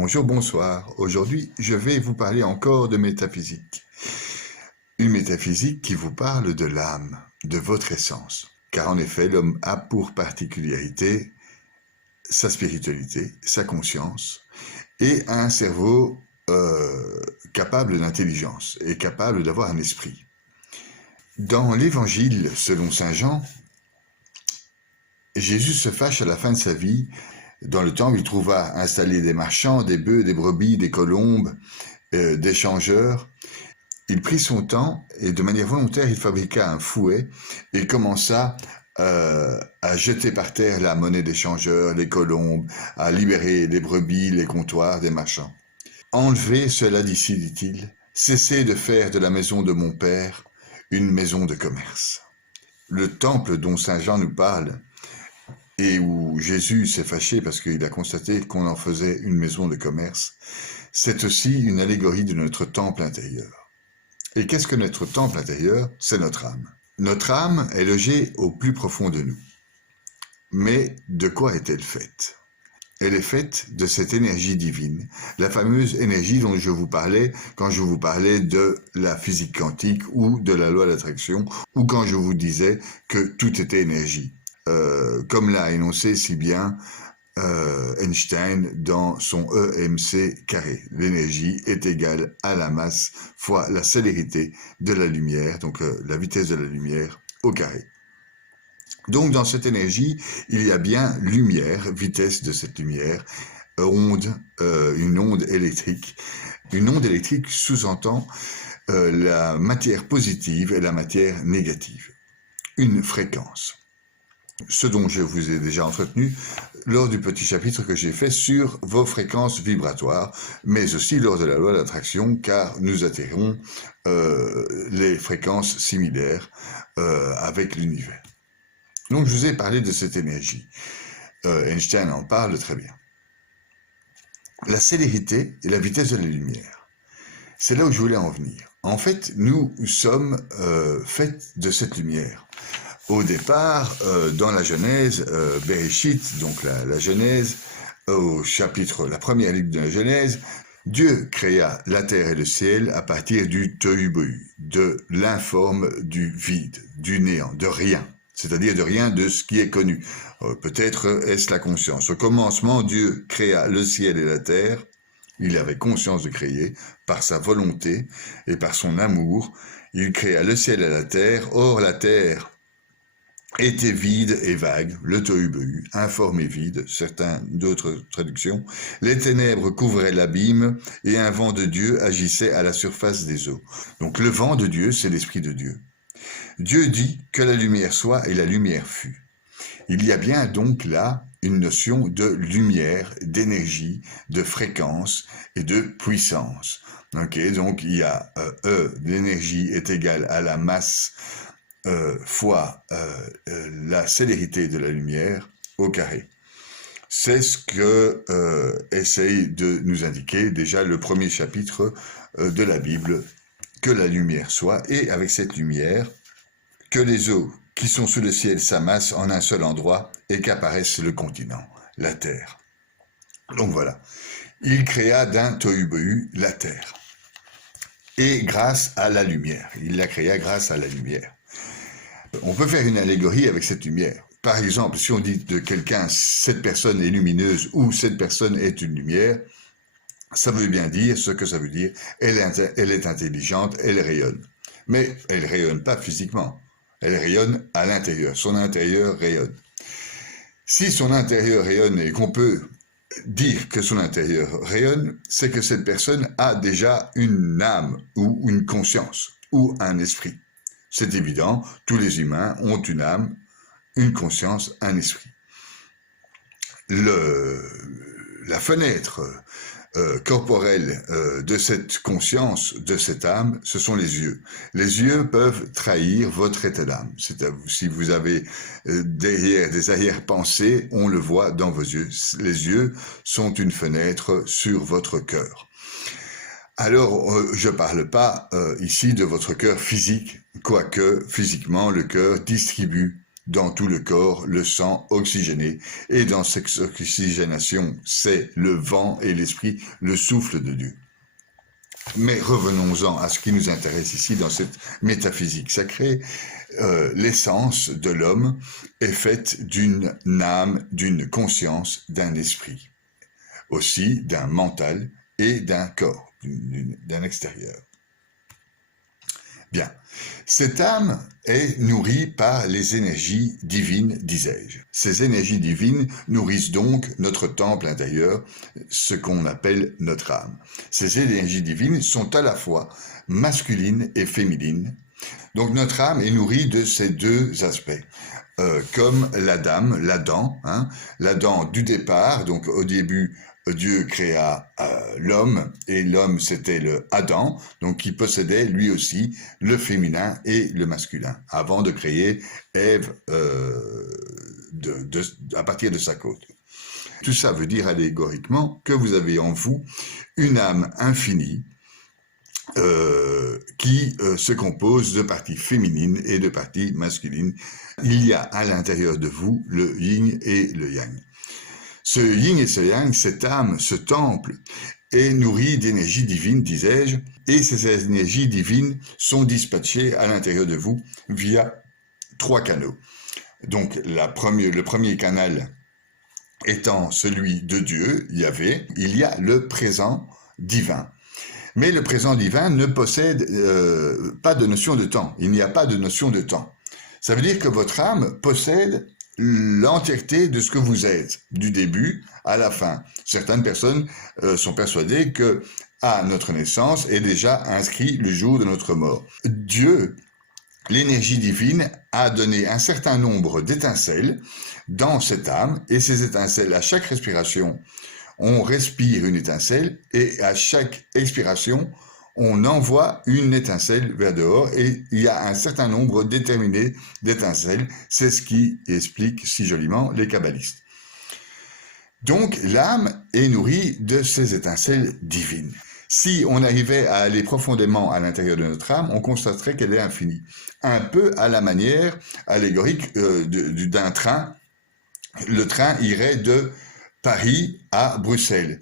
Bonjour, bonsoir. Aujourd'hui, je vais vous parler encore de métaphysique. Une métaphysique qui vous parle de l'âme, de votre essence. Car en effet, l'homme a pour particularité sa spiritualité, sa conscience, et un cerveau capable d'intelligence et capable d'avoir un esprit. Dans l'Évangile, selon saint Jean, Jésus se fâche à la fin de sa vie. Dans le temple, il trouva installés des marchands, des bœufs, des brebis, des colombes, des changeurs. Il prit son temps et de manière volontaire, il fabriqua un fouet et commença à jeter par terre la monnaie des changeurs, les colombes, à libérer les brebis, les comptoirs des marchands. « Enlevez cela d'ici, dit-il, cessez de faire de la maison de mon père une maison de commerce. » Le temple dont saint Jean nous parle, et où Jésus s'est fâché parce qu'il a constaté qu'on en faisait une maison de commerce, c'est aussi une allégorie de notre temple intérieur. Et qu'est-ce que notre temple intérieur? C'est notre âme. Notre âme est logée au plus profond de nous. Mais de quoi est-elle faite? Elle est faite de cette énergie divine, la fameuse énergie dont je vous parlais quand je vous parlais de la physique quantique ou de la loi d'attraction, ou quand je vous disais que tout était énergie. Comme l'a énoncé si bien Einstein dans son EMC carré. L'énergie est égale à la masse fois la célérité de la lumière, donc la vitesse de la lumière au carré. Donc dans cette énergie, il y a bien lumière, vitesse de cette lumière, onde, une onde électrique. Une onde électrique sous-entend la matière positive et la matière négative. Une fréquence. Ce dont je vous ai déjà entretenu lors du petit chapitre que j'ai fait sur vos fréquences vibratoires, mais aussi lors de la loi d'attraction, car nous atterrons les fréquences similaires avec l'univers. Donc je vous ai parlé de cette énergie. Einstein en parle très bien. La célérité et la vitesse de la lumière. C'est là où je voulais en venir. En fait, nous sommes faits de cette lumière. Au départ, dans la Genèse, Bereshit, donc la Genèse, au chapitre, la première livre de la Genèse, Dieu créa la terre et le ciel à partir du tohu-bohu, de l'informe, du vide, du néant, de rien, c'est-à-dire de rien de ce qui est connu. Peut-être est-ce la conscience. Au commencement, Dieu créa le ciel et la terre. Il avait conscience de créer par sa volonté et par son amour. Il créa le ciel et la terre. Or, la terre était vide et vague, le tohu-bohu, informe et vide, certains d'autres traductions. Les ténèbres couvraient l'abîme et un vent de Dieu agissait à la surface des eaux. Donc le vent de Dieu, c'est l'Esprit de Dieu. Dieu dit que la lumière soit et la lumière fut. Il y a bien donc là une notion de lumière, d'énergie, de fréquence et de puissance. Okay, donc il y a l'énergie est égale à la masse fois la célérité de la lumière au carré. C'est ce que essaye de nous indiquer déjà le premier chapitre de la Bible, que la lumière soit, et avec cette lumière, que les eaux qui sont sous le ciel s'amassent en un seul endroit et qu'apparaisse le continent, la terre. Donc voilà, il créa d'un tohu-bohu la terre. Et grâce à la lumière, il la créa grâce à la lumière. On peut faire une allégorie avec cette lumière. Par exemple, si on dit de quelqu'un, cette personne est lumineuse ou cette personne est une lumière, ça veut bien dire ce que ça veut dire. Elle est intelligente, elle rayonne. Mais elle ne rayonne pas physiquement. Elle rayonne à l'intérieur. Son intérieur rayonne. Si son intérieur rayonne et qu'on peut dire que son intérieur rayonne, c'est que cette personne a déjà une âme ou une conscience ou un esprit. C'est évident, tous les humains ont une âme, une conscience, un esprit. La fenêtre corporelle de cette conscience, de cette âme, ce sont les yeux. Les yeux peuvent trahir votre état d'âme. Si vous avez derrière des arrière-pensées, on le voit dans vos yeux. Les yeux sont une fenêtre sur votre cœur. Alors, je ne parle pas ici de votre cœur physique, quoique physiquement le cœur distribue dans tout le corps le sang oxygéné. Et dans cette oxygénation, c'est le vent et l'esprit, le souffle de Dieu. Mais revenons-en à ce qui nous intéresse ici dans cette métaphysique sacrée. L'essence de l'homme est faite d'une âme, d'une conscience, d'un esprit, aussi d'un mental et d'un corps, d'un extérieur. Bien, cette âme est nourrie par les énergies divines, disais-je. Ces énergies divines nourrissent donc notre temple intérieur, ce qu'on appelle notre âme. Ces énergies divines sont à la fois masculines et féminines. Donc notre âme est nourrie de ces deux aspects. Comme l'Adam, l'Adam du départ, donc au début, Dieu créa l'homme, et l'homme c'était le Adam, donc qui possédait lui aussi le féminin et le masculin, avant de créer Ève à partir de sa côte. Tout ça veut dire allégoriquement que vous avez en vous une âme infinie, qui se compose de parties féminines et de parties masculines. Il y a à l'intérieur de vous le yin et le yang. Ce yin et ce yang, cette âme, ce temple, est nourri d'énergie divine, disais-je, et ces énergies divines sont dispatchées à l'intérieur de vous via 3 canaux. Donc le premier canal étant celui de Dieu, Yahvé, il y a le présent divin. Mais le présent divin ne possède pas de notion de temps. Il n'y a pas de notion de temps. Ça veut dire que votre âme possède l'entièreté de ce que vous êtes, du début à la fin. Certaines personnes sont persuadées que à notre naissance est déjà inscrit le jour de notre mort. Dieu, l'énergie divine, a donné un certain nombre d'étincelles dans cette âme, et ces étincelles, à chaque respiration, on respire une étincelle, et à chaque expiration, on envoie une étincelle vers dehors, et il y a un certain nombre déterminé d'étincelles. C'est ce qui explique si joliment les kabbalistes. Donc l'âme est nourrie de ces étincelles divines. Si on arrivait à aller profondément à l'intérieur de notre âme, on constaterait qu'elle est infinie. Un peu à la manière allégorique d'un train. Le train irait de Paris à Bruxelles.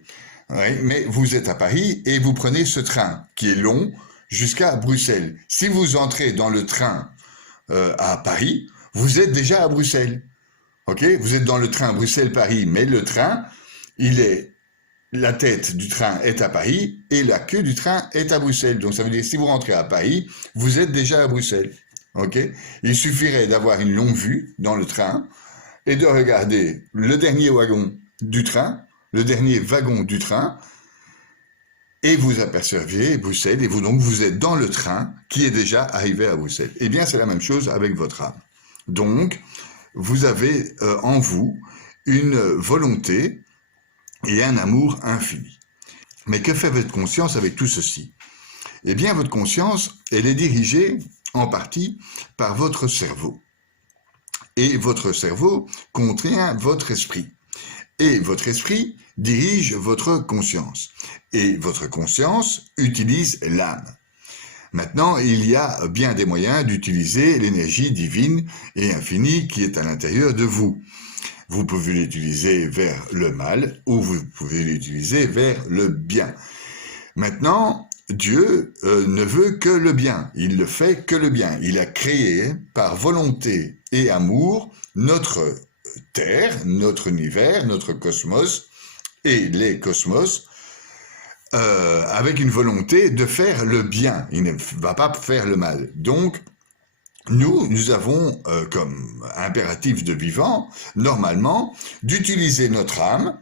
Oui, mais vous êtes à Paris et vous prenez ce train qui est long jusqu'à Bruxelles. Si vous entrez dans le train à Paris, vous êtes déjà à Bruxelles. Ok, vous êtes dans le train Bruxelles-Paris, mais le train, la tête du train est à Paris et la queue du train est à Bruxelles. Donc ça veut dire que si vous rentrez à Paris, vous êtes déjà à Bruxelles. Ok, il suffirait d'avoir une longue vue dans le train et de regarder le dernier wagon du train, le dernier wagon du train, et vous apercevez Bruxelles, et vous êtes dans le train qui est déjà arrivé à Bruxelles. Eh bien, c'est la même chose avec votre âme. Donc, vous avez en vous une volonté et un amour infini. Mais que fait votre conscience avec tout ceci? Eh bien, votre conscience, elle est dirigée en partie par votre cerveau. Et votre cerveau contient votre esprit. Et votre esprit dirige votre conscience. Et votre conscience utilise l'âme. Maintenant, il y a bien des moyens d'utiliser l'énergie divine et infinie qui est à l'intérieur de vous. Vous pouvez l'utiliser vers le mal ou vous pouvez l'utiliser vers le bien. Maintenant, Dieu ne veut que le bien. Il ne fait que le bien. Il a créé par volonté et amour notre Terre, notre univers, notre cosmos et les cosmos avec une volonté de faire le bien. Il ne va pas faire le mal. Donc, nous avons comme impératif de vivant, normalement, d'utiliser notre âme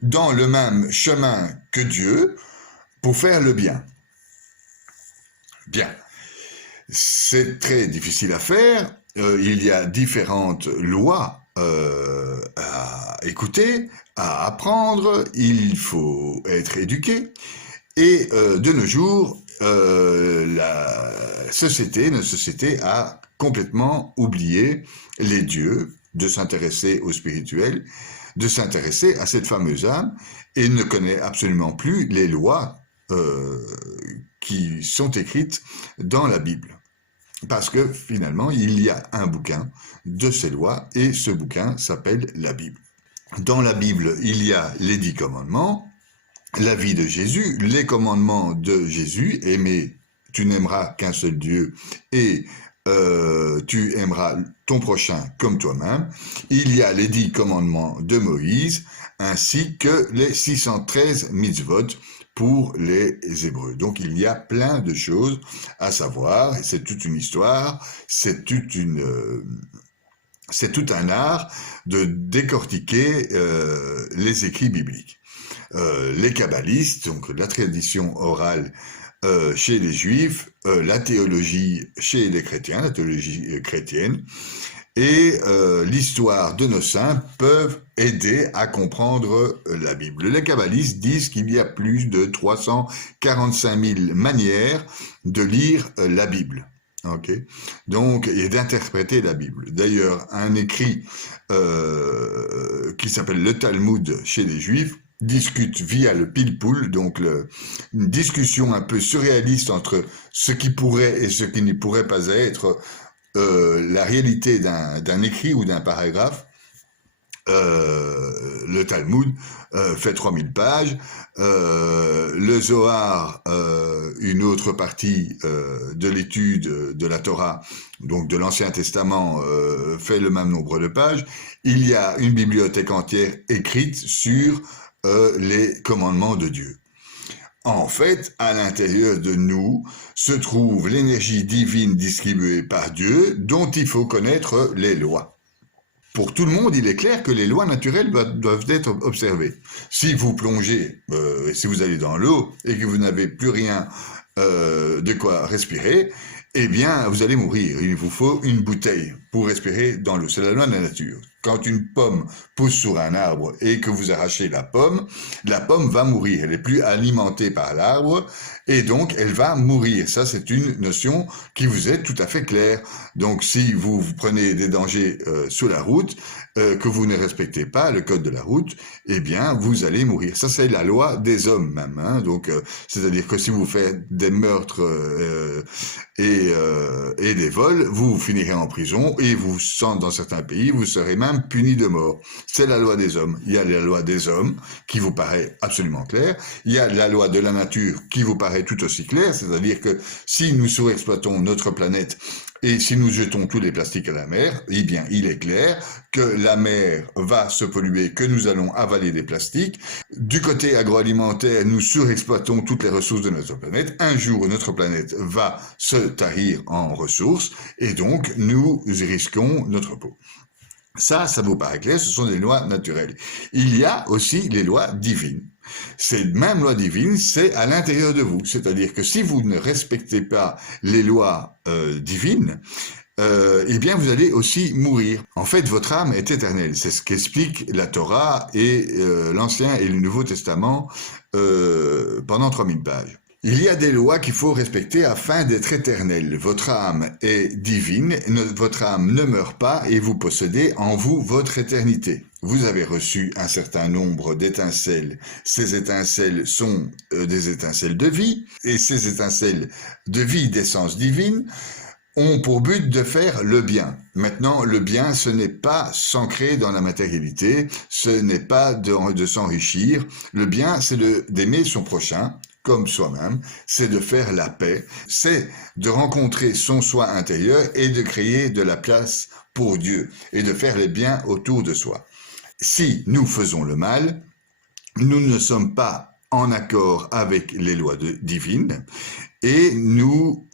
dans le même chemin que Dieu pour faire le bien. Bien. C'est très difficile à faire. Il y a différentes lois à écouter, à apprendre. Il faut être éduqué. Et de nos jours, notre société a complètement oublié les dieux, de s'intéresser au spirituel, de s'intéresser à cette fameuse âme, et ne connaît absolument plus les lois qui sont écrites dans la Bible. Parce que finalement, il y a un bouquin de ces lois et ce bouquin s'appelle la Bible. Dans la Bible, il y a les 10 commandements, la vie de Jésus, les commandements de Jésus, aimer, tu n'aimeras qu'un seul Dieu et tu aimeras ton prochain comme toi-même. Il y a les 10 commandements de Moïse, ainsi que les 613 mitzvot pour les Hébreux. Donc il y a plein de choses à savoir, c'est toute une histoire, c'est tout un art de décortiquer les écrits bibliques. Les kabbalistes, donc la tradition orale chez les juifs, la théologie chez les chrétiens, la théologie chrétienne, et l'histoire de nos saints peuvent aider à comprendre la Bible. Les kabbalistes disent qu'il y a plus de 345 000 manières de lire la Bible. Okay. Donc, et d'interpréter la Bible. D'ailleurs, un écrit qui s'appelle le Talmud chez les Juifs discute via le pilpoul, donc une discussion un peu surréaliste entre ce qui pourrait et ce qui ne pourrait pas être la réalité d'un écrit ou d'un paragraphe. Le Talmud fait 3000 pages, le Zohar, une autre partie de l'étude de la Torah, donc de l'Ancien Testament, fait le même nombre de pages. Il y a une bibliothèque entière écrite sur les commandements de Dieu. En fait, à l'intérieur de nous se trouve l'énergie divine distribuée par Dieu dont il faut connaître les lois. Pour tout le monde, il est clair que les lois naturelles doivent être observées. Si vous plongez, si vous allez dans l'eau et que vous n'avez plus rien de quoi respirer, eh bien, vous allez mourir. Il vous faut une bouteille pour respirer dans l'eau. C'est la loi de la nature. Quand une pomme pousse sur un arbre et que vous arrachez la pomme va mourir. Elle n'est plus alimentée par l'arbre et donc elle va mourir. Ça, c'est une notion qui vous est tout à fait claire. Donc, si vous prenez des dangers sur la route, que vous ne respectez pas le code de la route, eh bien, vous allez mourir. Ça, c'est la loi des hommes même. Hein. Donc, c'est-à-dire que si vous faites des meurtres et des vols, vous finirez en prison et dans certains pays, vous serez même puni de mort. C'est la loi des hommes. Il y a la loi des hommes qui vous paraît absolument claire. Il y a la loi de la nature qui vous paraît tout aussi claire. C'est-à-dire que si nous surexploitons notre planète et si nous jetons tous les plastiques à la mer, eh bien, il est clair que la mer va se polluer, que nous allons avaler des plastiques. Du côté agroalimentaire, nous surexploitons toutes les ressources de notre planète. Un jour, notre planète va se tarir en ressources et donc nous risquons notre peau. Ça vous paraît clair, ce sont des lois naturelles. Il y a aussi les lois divines. Ces mêmes lois divines, c'est à l'intérieur de vous. C'est-à-dire que si vous ne respectez pas les lois divines, eh bien vous allez aussi mourir. En fait, votre âme est éternelle. C'est ce qu'explique la Torah et l'Ancien et le Nouveau Testament pendant 3000 pages. Il y a des lois qu'il faut respecter afin d'être éternel. Votre âme est divine, votre âme ne meurt pas et vous possédez en vous votre éternité. Vous avez reçu un certain nombre d'étincelles. Ces étincelles sont des étincelles de vie et ces étincelles de vie d'essence divine ont pour but de faire le bien. Maintenant, le bien, ce n'est pas s'ancrer dans la matérialité, ce n'est pas de s'enrichir. Le bien, c'est d'aimer son prochain comme soi-même, c'est de faire la paix, c'est de rencontrer son soi intérieur et de créer de la place pour Dieu et de faire les biens autour de soi. Si nous faisons le mal, nous ne sommes pas en accord avec les lois divines et nous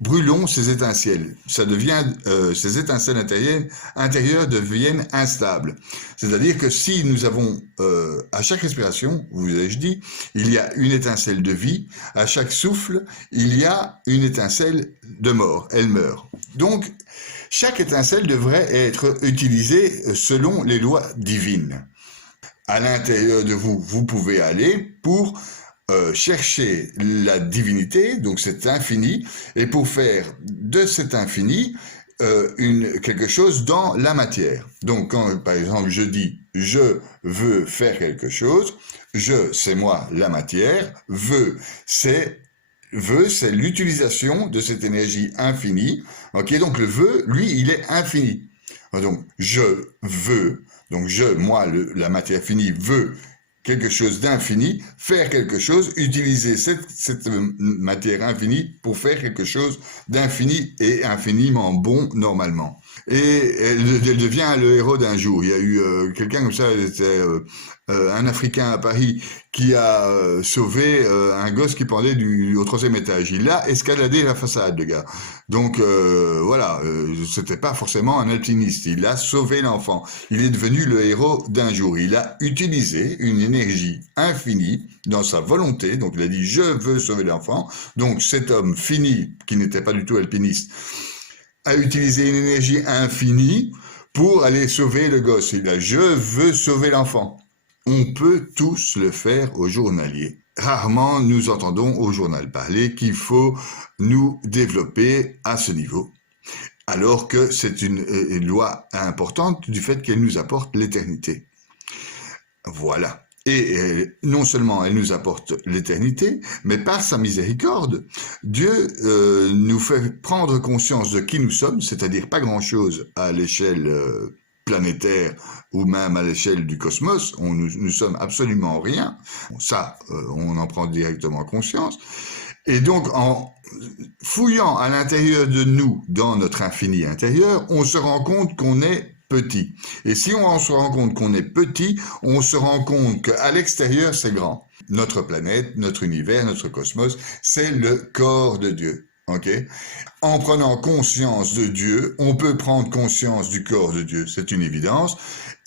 brûlons ces étincelles. Ces étincelles intérieures deviennent instables. C'est-à-dire que si nous avons, à chaque respiration, vous ai-je dit, il y a une étincelle de vie, à chaque souffle, il y a une étincelle de mort, elle meurt. Donc, chaque étincelle devrait être utilisée selon les lois divines. À l'intérieur de vous, vous pouvez aller pour chercher la divinité, donc cet infini, et pour faire de cet infini quelque chose dans la matière. Donc quand par exemple je dis je veux faire quelque chose, je c'est moi la matière, veux c'est vœu, c'est l'utilisation de cette énergie infinie. Ok, donc le vœu, lui, il est infini. Donc, je veux, donc moi, la matière finie, veux quelque chose d'infini, faire quelque chose, utiliser cette matière infinie pour faire quelque chose d'infini et infiniment bon normalement. Et elle devient le héros d'un jour. Il y a eu quelqu'un comme ça, c'était un Africain à Paris qui a sauvé un gosse qui pendait au 3e étage. Il a escaladé la façade, le gars. Donc voilà, c'était pas forcément un alpiniste. Il a sauvé l'enfant. Il est devenu le héros d'un jour. Il a utilisé une énergie infinie dans sa volonté. Donc il a dit je veux sauver l'enfant. Donc cet homme fini, qui n'était pas du tout alpiniste, a utilisé une énergie infinie pour aller sauver le gosse. Il a je veux sauver l'enfant. On peut tous le faire au journalier. Rarement nous entendons au journal parler qu'il faut nous développer à ce niveau, alors que c'est une loi importante du fait qu'elle nous apporte l'éternité. Voilà. Et non seulement elle nous apporte l'éternité, mais par sa miséricorde, Dieu nous fait prendre conscience de qui nous sommes, c'est-à-dire pas grand-chose à l'échelle planétaire ou même à l'échelle du cosmos, nous sommes absolument rien. Ça, on en prend directement conscience. Et donc, en fouillant à l'intérieur de nous, dans notre infini intérieur, on se rend compte qu'on est petit. Et si on se rend compte qu'on est petit, on se rend compte qu'à l'extérieur, c'est grand. Notre planète, notre univers, notre cosmos, c'est le corps de Dieu. Okay? En prenant conscience de Dieu, on peut prendre conscience du corps de Dieu, c'est une évidence.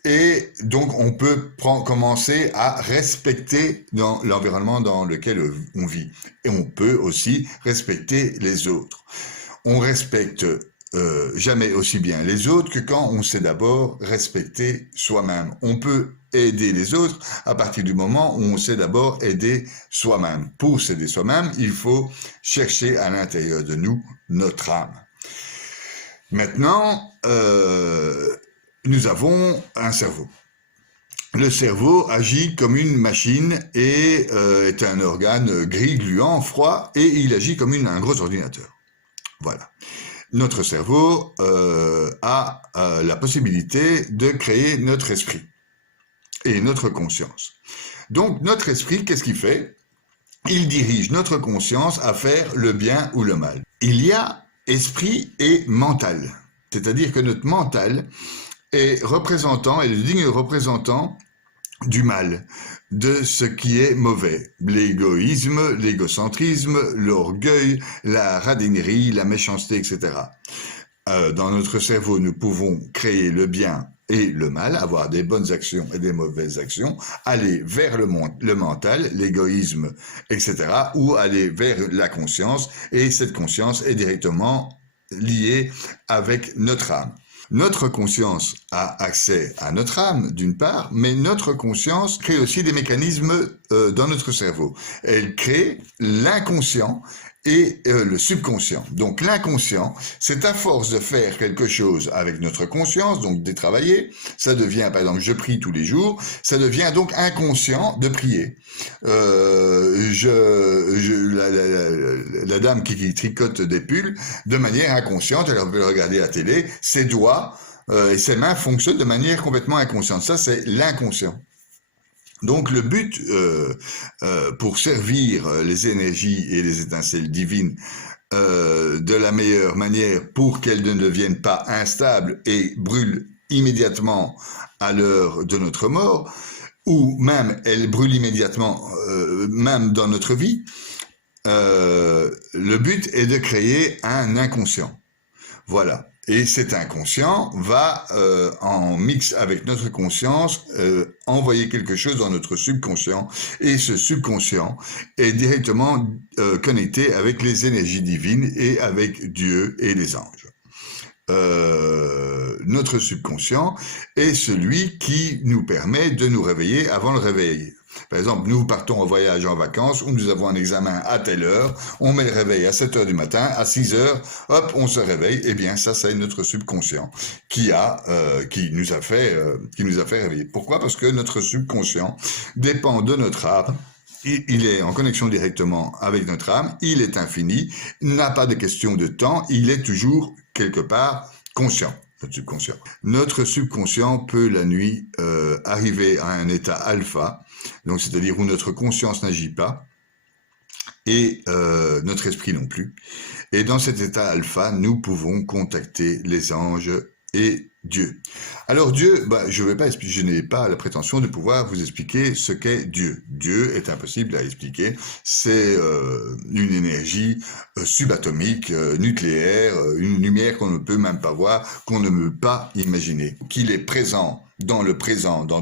Et donc, on peut commencer à respecter l'environnement dans lequel on vit. Et on peut aussi respecter les autres. On respecte jamais aussi bien les autres que quand on sait d'abord respecter soi-même. On peut aider les autres à partir du moment où on sait d'abord aider soi-même. Pour s'aider soi-même, il faut chercher à l'intérieur de nous notre âme. Maintenant, nous avons un cerveau. Le cerveau agit comme une machine et est un organe gris, gluant, froid, et il agit comme un gros ordinateur. Voilà. Notre cerveau a la possibilité de créer notre esprit et notre conscience. Donc notre esprit, qu'est-ce qu'il fait? Il dirige notre conscience à faire le bien ou le mal. Il y a esprit et mental, c'est-à-dire que notre mental est le digne représentant du mal, de ce qui est mauvais. L'égoïsme, l'égocentrisme, l'orgueil, la radinerie, la méchanceté, etc. Dans notre cerveau, nous pouvons créer le bien et le mal, avoir des bonnes actions et des mauvaises actions, aller vers le mental, l'égoïsme, etc., ou aller vers la conscience, et cette conscience est directement liée avec notre âme. Notre conscience a accès à notre âme, d'une part, mais notre conscience crée aussi des mécanismes dans notre cerveau. Elle crée l'inconscient et le subconscient. Donc l'inconscient, c'est à force de faire quelque chose avec notre conscience, donc de travailler, ça devient, par exemple, je prie tous les jours, ça devient donc inconscient de prier. La dame qui tricote des pulls, de manière inconsciente, elle peut regarder la télé, ses doigts et ses mains fonctionnent de manière complètement inconsciente. Ça, c'est l'inconscient. Donc le but pour servir les énergies et les étincelles divines de la meilleure manière pour qu'elles ne deviennent pas instables et brûlent immédiatement à l'heure de notre mort, ou même elles brûlent immédiatement même dans notre vie, le but est de créer un inconscient. Voilà. Et cet inconscient va, en mix avec notre conscience, envoyer quelque chose dans notre subconscient. Et ce subconscient est directement connecté avec les énergies divines et avec Dieu et les anges. Notre subconscient est celui qui nous permet de nous réveiller avant le réveil. Par exemple, nous partons en voyage en vacances où nous avons un examen à telle heure, on met le réveil à 7 heures du matin, à 6 heures, hop, on se réveille. Eh bien, ça, c'est notre subconscient qui nous a fait réveiller. Pourquoi? Parce que notre subconscient dépend de notre âme il est en connexion directement avec notre âme, il est infini, il n'a pas de question de temps, il est toujours quelque part conscient, notre subconscient. Notre subconscient peut la nuit arriver à un état alpha, donc c'est-à-dire où notre conscience n'agit pas, et notre esprit non plus. Et dans cet état alpha, nous pouvons contacter les anges et Dieu. Alors Dieu, je n'ai pas la prétention de pouvoir vous expliquer ce qu'est Dieu. Dieu est impossible à expliquer. C'est une énergie subatomique, nucléaire, une lumière qu'on ne peut même pas voir, qu'on ne peut pas imaginer. Qu'il est présent, dans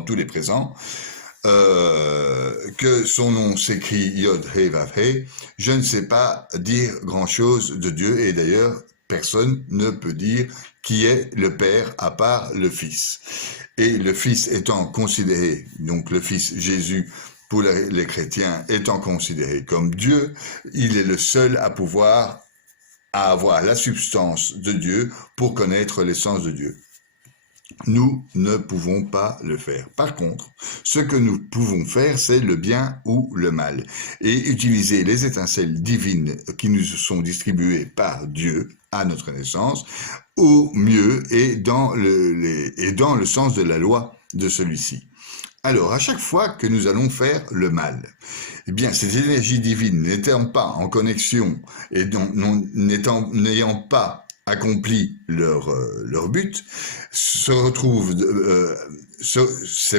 tous les présents. Que son nom s'écrit Yod He Vav He, je ne sais pas dire grand-chose de Dieu, et d'ailleurs, personne ne peut dire qui est le Père à part le Fils. Et le Fils étant considéré, donc le Fils Jésus, pour les chrétiens, étant considéré comme Dieu, il est le seul à pouvoir avoir la substance de Dieu pour connaître l'essence de Dieu. Nous ne pouvons pas le faire. Par contre, ce que nous pouvons faire, c'est le bien ou le mal. Et utiliser les étincelles divines qui nous sont distribuées par Dieu à notre naissance, au mieux et dans le sens de la loi de celui-ci. Alors, à chaque fois que nous allons faire le mal, eh bien, ces énergies divines n'étant pas en connexion et n'ayant pas accompli leur but, ces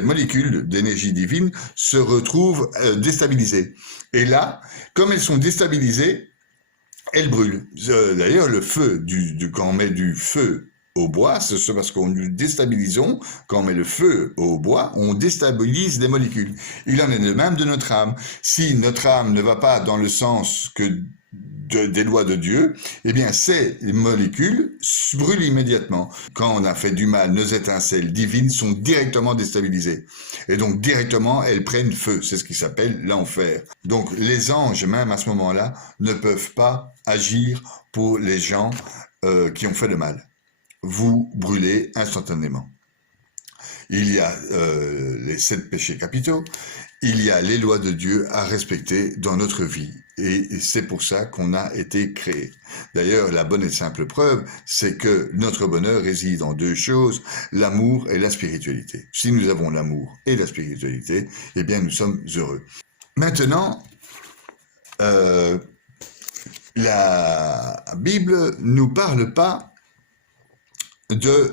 molécules d'énergie divine se retrouvent déstabilisées. Et là, comme elles sont déstabilisées, elles brûlent. D'ailleurs, le feu, quand on met du feu au bois, c'est parce qu'on nous déstabilisons, quand on met le feu au bois, on déstabilise des molécules. Il en est de même de notre âme. Si notre âme ne va pas dans le sens des lois de Dieu, eh bien ces molécules brûlent immédiatement. Quand on a fait du mal, nos étincelles divines sont directement déstabilisées. Et donc directement, elles prennent feu. C'est ce qui s'appelle l'enfer. Donc les anges, même à ce moment-là, ne peuvent pas agir pour les gens qui ont fait le mal. Vous brûlez instantanément. Il y a les 7 péchés capitaux, il y a les lois de Dieu à respecter dans notre vie. Et c'est pour ça qu'on a été créé. D'ailleurs, la bonne et simple preuve, c'est que notre bonheur réside en 2 choses, l'amour et la spiritualité. Si nous avons l'amour et la spiritualité, eh bien nous sommes heureux. Maintenant, la Bible nous parle pas de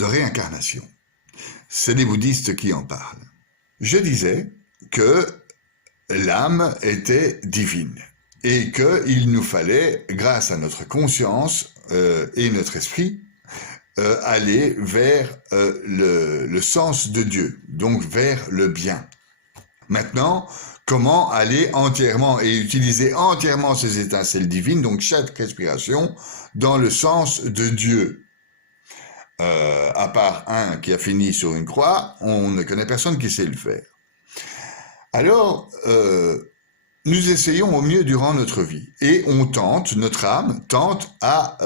réincarnation. C'est les bouddhistes qui en parlent. Je disais que l'âme était divine et qu'il nous fallait, grâce à notre conscience et notre esprit, aller vers le sens de Dieu, donc vers le bien. Maintenant, comment aller entièrement et utiliser entièrement ces étincelles divines, donc chaque respiration, dans le sens de Dieu. À part un qui a fini sur une croix, on ne connaît personne qui sait le faire. Alors, nous essayons au mieux durant notre vie et notre âme tente à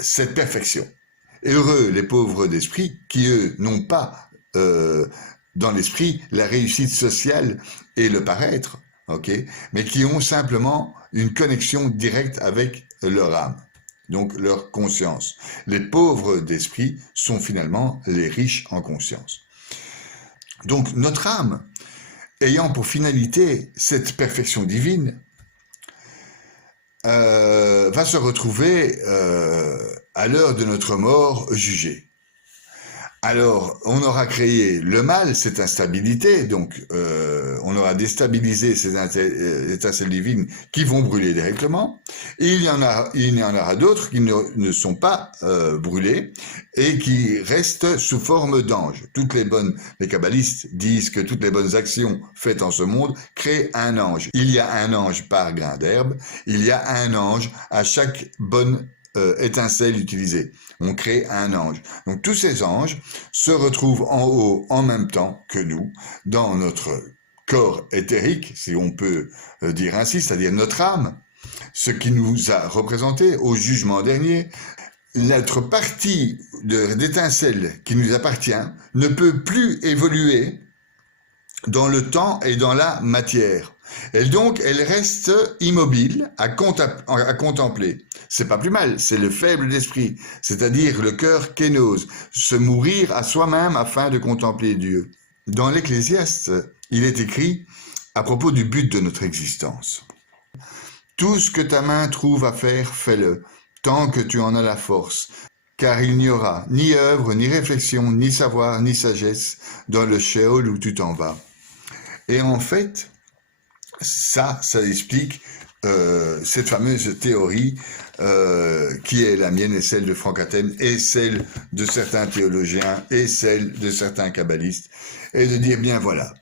cette perfection. Heureux les pauvres d'esprit qui, eux, n'ont pas dans l'esprit la réussite sociale et le paraître, mais qui ont simplement une connexion directe avec leur âme. Donc leur conscience. Les pauvres d'esprit sont finalement les riches en conscience. Donc notre âme, ayant pour finalité cette perfection divine, va se retrouver à l'heure de notre mort jugée. Alors, on aura créé le mal, cette instabilité, donc on aura déstabilisé ces étincelles divines qui vont brûler directement, et il y en aura d'autres qui ne sont pas brûlées et qui restent sous forme d'anges. Les kabbalistes disent que toutes les bonnes actions faites en ce monde créent un ange. Il y a un ange par grain d'herbe, il y a un ange à chaque bonne étincelle utilisée. On crée un ange. Donc tous ces anges se retrouvent en haut en même temps que nous, dans notre corps éthérique, si on peut dire ainsi, c'est-à-dire notre âme, ce qui nous a représenté au jugement dernier. Notre partie d'étincelle qui nous appartient ne peut plus évoluer dans le temps et dans la matière. Et donc, elle reste immobile à contempler. C'est pas plus mal, c'est le faible d'esprit, c'est-à-dire le cœur kénose, se mourir à soi-même afin de contempler Dieu. Dans l'Ecclésiaste, il est écrit à propos du but de notre existence. Tout ce que ta main trouve à faire, fais-le, tant que tu en as la force, car il n'y aura ni œuvre, ni réflexion, ni savoir, ni sagesse dans le Sheol où tu t'en vas. Et en fait, ça explique cette fameuse théorie qui est la mienne et celle de Franck Athènes et celle de certains théologiens et celle de certains kabbalistes, et de dire bien voilà.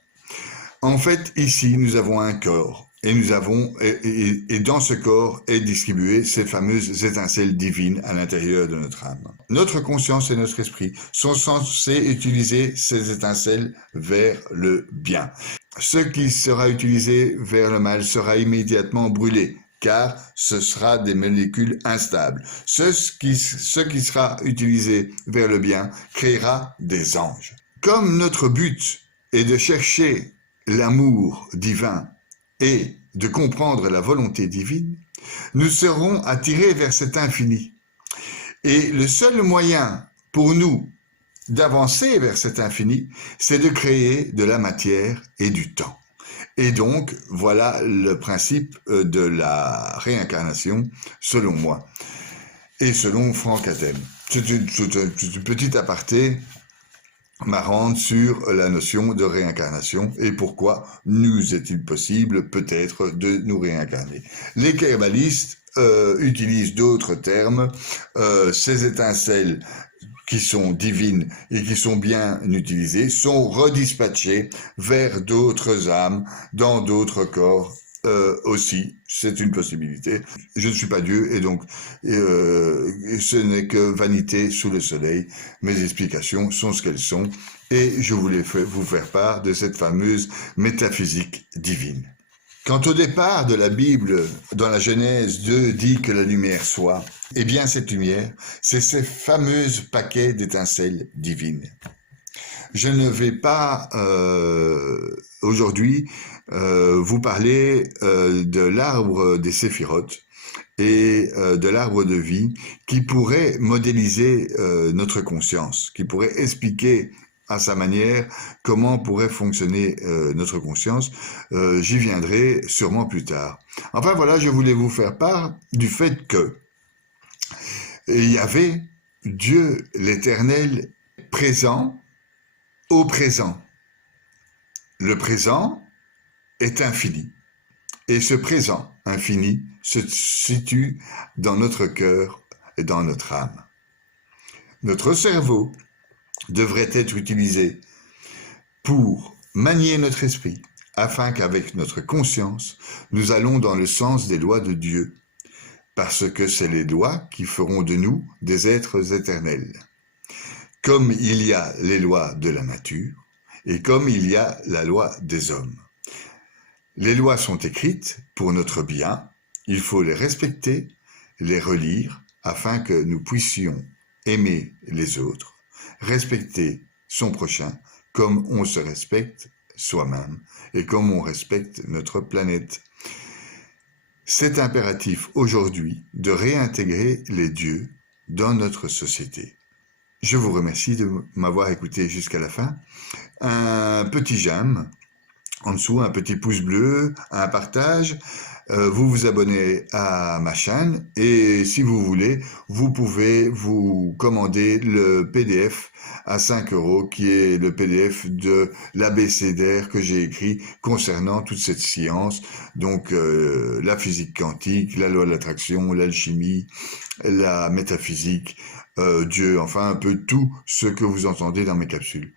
En fait, ici, nous avons un corps et nous avons et dans ce corps est distribuée ces fameuses étincelles divines à l'intérieur de notre âme. Notre conscience et notre esprit sont censés utiliser ces étincelles vers le bien. Ce qui sera utilisé vers le mal sera immédiatement brûlé, car ce sera des molécules instables. Ce qui sera utilisé vers le bien créera des anges. Comme notre but est de chercher l'amour divin et de comprendre la volonté divine, nous serons attirés vers cet infini. Et le seul moyen pour nous d'avancer vers cet infini, c'est de créer de la matière et du temps. Et donc, voilà le principe de la réincarnation, selon moi, et selon Franck Athènes. C'est une petite aparté marrante sur la notion de réincarnation et pourquoi nous est-il possible peut-être de nous réincarner. Les kabbalistes utilisent d'autres termes, ces étincelles qui sont divines et qui sont bien utilisées, sont redispatchées vers d'autres âmes, dans d'autres corps aussi. C'est une possibilité. Je ne suis pas Dieu et donc ce n'est que vanité sous le soleil. Mes explications sont ce qu'elles sont et je voulais vous faire part de cette fameuse métaphysique divine. Quant au départ de la Bible, dans la Genèse 2, dit que la lumière soit, eh bien cette lumière, c'est ces fameux paquets d'étincelles divines. Je ne vais pas aujourd'hui vous parler de l'arbre des séphirotes et de l'arbre de vie qui pourrait modéliser notre conscience, qui pourrait expliquer à sa manière comment pourrait fonctionner notre conscience. J'y viendrai sûrement plus tard. Enfin voilà, je voulais vous faire part du fait que il y avait Dieu l'Éternel présent au présent. Le présent est infini. Et ce présent infini se situe dans notre cœur et dans notre âme. Notre cerveau devrait être utilisé pour manier notre esprit, afin qu'avec notre conscience, nous allons dans le sens des lois de Dieu, parce que c'est les lois qui feront de nous des êtres éternels. Comme il y a les lois de la nature, et comme il y a la loi des hommes. Les lois sont écrites pour notre bien, il faut les respecter, les relire, afin que nous puissions aimer les autres, respecter son prochain comme on se respecte soi-même et comme on respecte notre planète. C'est impératif aujourd'hui de réintégrer les dieux dans notre société. Je vous remercie de m'avoir écouté jusqu'à la fin. Un petit j'aime, en dessous un petit pouce bleu, un partage. Vous vous abonnez à ma chaîne et si vous voulez, vous pouvez vous commander le PDF à 5 € qui est le PDF de l'abécédaire que j'ai écrit concernant toute cette science, donc la physique quantique, la loi de l'attraction, l'alchimie, la métaphysique, Dieu, enfin un peu tout ce que vous entendez dans mes capsules.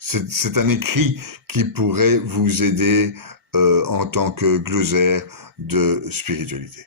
C'est un écrit qui pourrait vous aider en tant que glossaire de spiritualité.